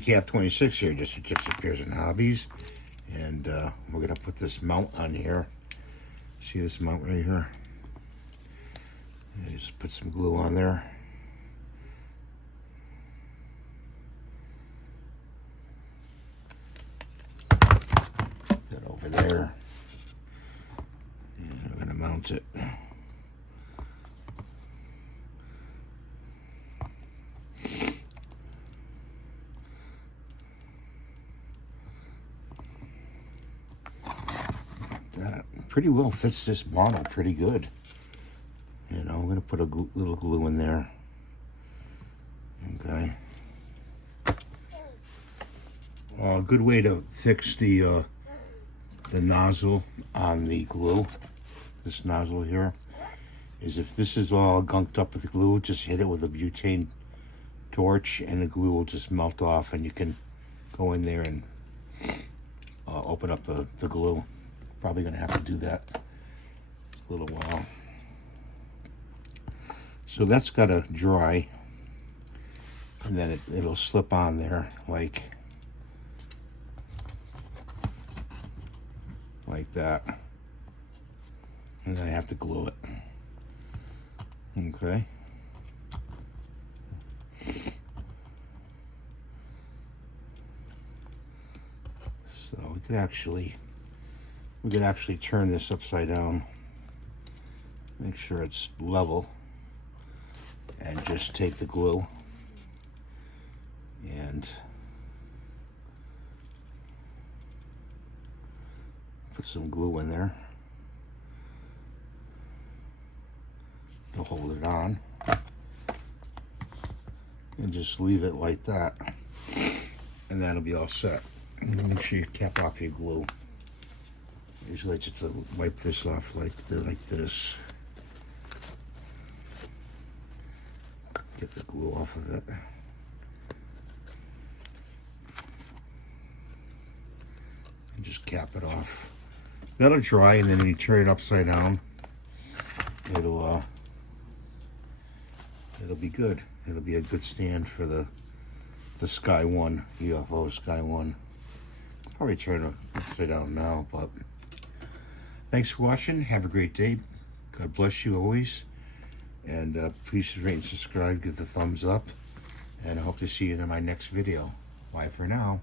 Cap 26 here, just appears in hobbies. And we're going to put this mount on here. See this mount right here? And just put some glue on there. Put that over there. And we're going to mount it. That pretty well fits this model pretty good. You know, I'm going to put a little glue in there. Okay. A good way to fix the nozzle on the glue, this nozzle here, is if this is all gunked up with glue, just hit it with a butane torch and the glue will just melt off, and you can go in there and open up the glue. Probably going to have to do that a little while. So that's got to dry, and then it'll slip on there like that. And then I have to glue it. Okay. So we could actually turn this upside down, make sure it's level, and just take the glue and put some glue in there to hold it on, and just leave it like that, and that'll be all set. And make sure you cap off your glue. Usually I just wipe this off like this. Get the glue off of it. And just cap it off. That'll dry, and then when you turn it upside down, it'll be good. It'll be a good stand for the Sky One, UFO Sky One. Probably turn it upside down now, but thanks for watching. Have a great day. God bless you always. And please rate and subscribe, give the thumbs up. And I hope to see you in my next video. Bye for now.